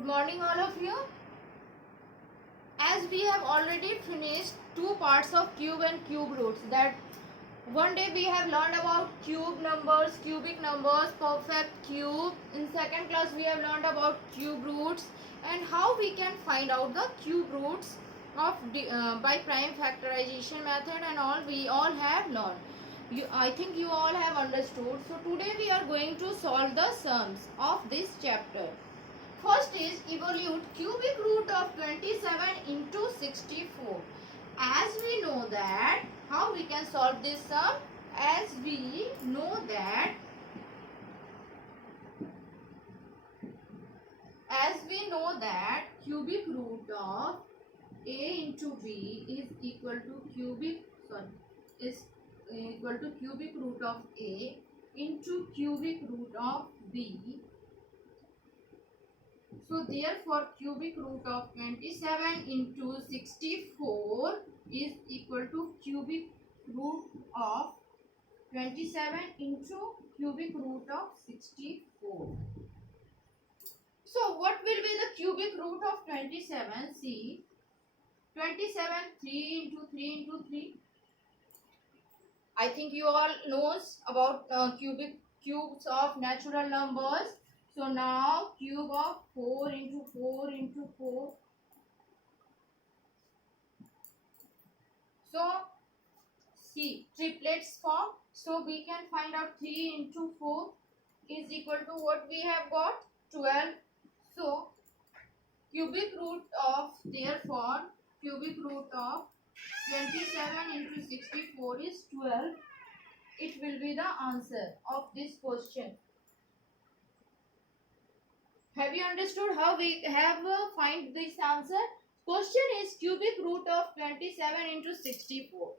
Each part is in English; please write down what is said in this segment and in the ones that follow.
Good morning all of you. As we have already finished two parts of cube and cube roots, that one day we have learned about cube numbers, cubic numbers, perfect cube. In second class we have learned about cube roots and how we can find out the cube roots of by prime factorization method, and all we all have learned. I think you all have understood. So today we are going to solve the sums of this chapter. First is evolute cubic root of 27 into 64. As we know that, how we can solve this sum? As we know that cubic root of a into b is equal to cubic root of a into cubic root of b. So therefore cubic root of 27 into 64 is equal to cubic root of 27 into cubic root of 64. So what will be the cubic root of 27? See, 27 3 into 3 into 3. I think you all knows about cubes of natural numbers. So now cube of 4 into 4 into 4. So see, triplets form. So we can find out 3 into 4 is equal to what we have got? 12. So cubic root of 27 into 64 is 12. It will be the answer of this question. Have you understood how we have find this answer? Question is cubic root of 27 into 64.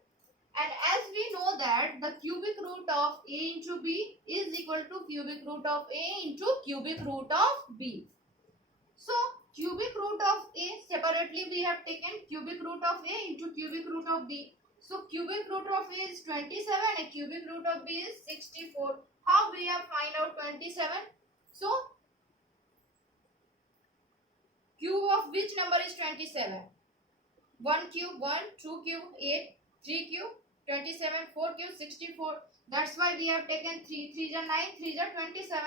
And as we know that the cubic root of a into b is equal to cubic root of a into cubic root of b. So cubic root of a separately we have taken cubic root of a into cubic root of b. So cubic root of a is 27 and cubic root of b is 64. How we have find out 27? So cube of which number is 27? 1 cube 1, 2 cube 8, 3 cube 27, 4 cube 64. That's why we have taken 3. 3 is 9, 3 is 27.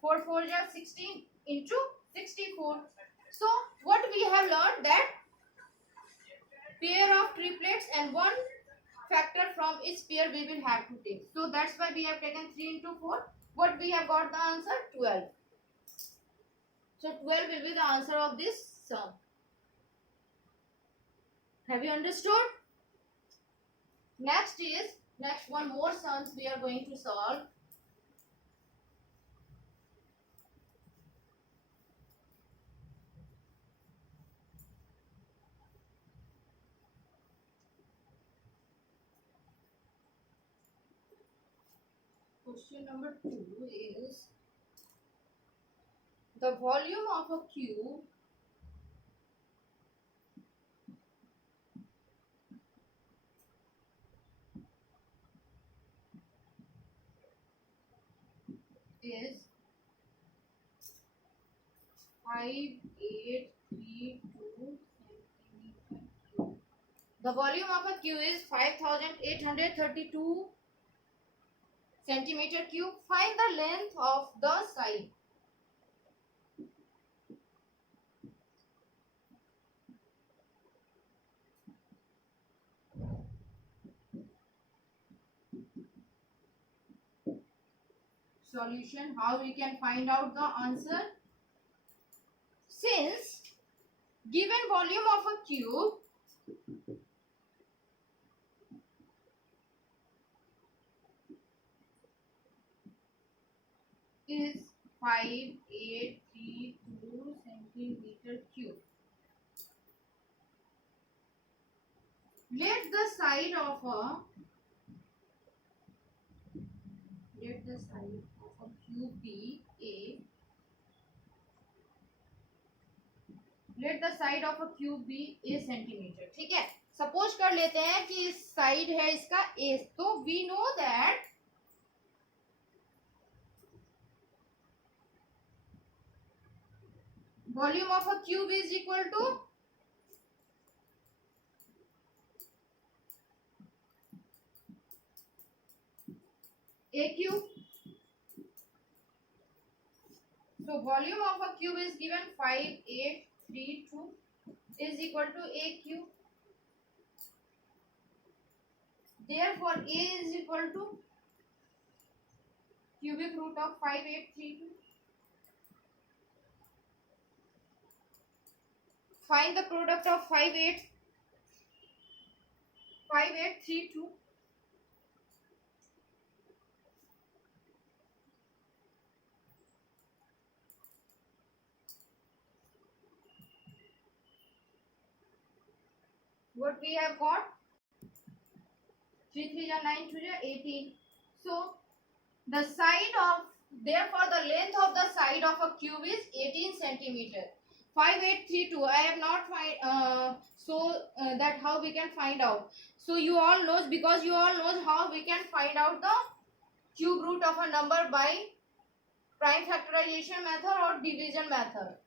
4 4 is 16 into 64. So what we have learned that pair of triplets and one factor from each pair we will have to take. So that's why we have taken 3 into 4. What we have got the answer? 12. So 12 will be the answer of this sum. Have you understood? Next one more sums we are going to solve. Question number 2 is the volume of a cube is 5832 centimeter cube. The volume of a cube is 5832 centimeter cube. Find the length of the side. Solution, how we can find out the answer? Since given volume of a cube is 5832 centimeter cube, let the side of a cube be a. Let the side of a cube be a centimeter. ठीक है, suppose कर लेते हैं कि side है इसका a. तो we know that volume of a cube is equal to a cube. So volume of a cube is given 5832 is equal to a cube. Therefore, a is equal to cubic root of 5832. Find the product of 5832. What we have got? 3 3 are 9 2 are 18. So the side of, therefore the length of the side of a cube is 18 centimeter. 5832 I have not find that how we can find out. So you all knows, because you all knows how we can find out the cube root of a number by prime factorization method or division method.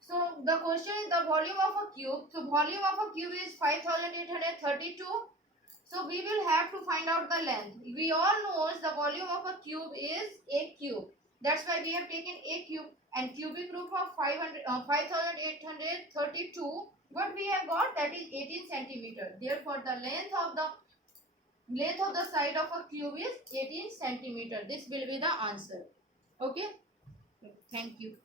So the question is the volume of a cube. So volume of a cube is 5832. So we will have to find out the length. We all know the volume of a cube is a cube. That's why we have taken a cube, and cubic root of 5832. What we have got, that is 18 centimeter. Therefore, the length of the side of a cube is 18 centimeter. This will be the answer. Okay. Thank you.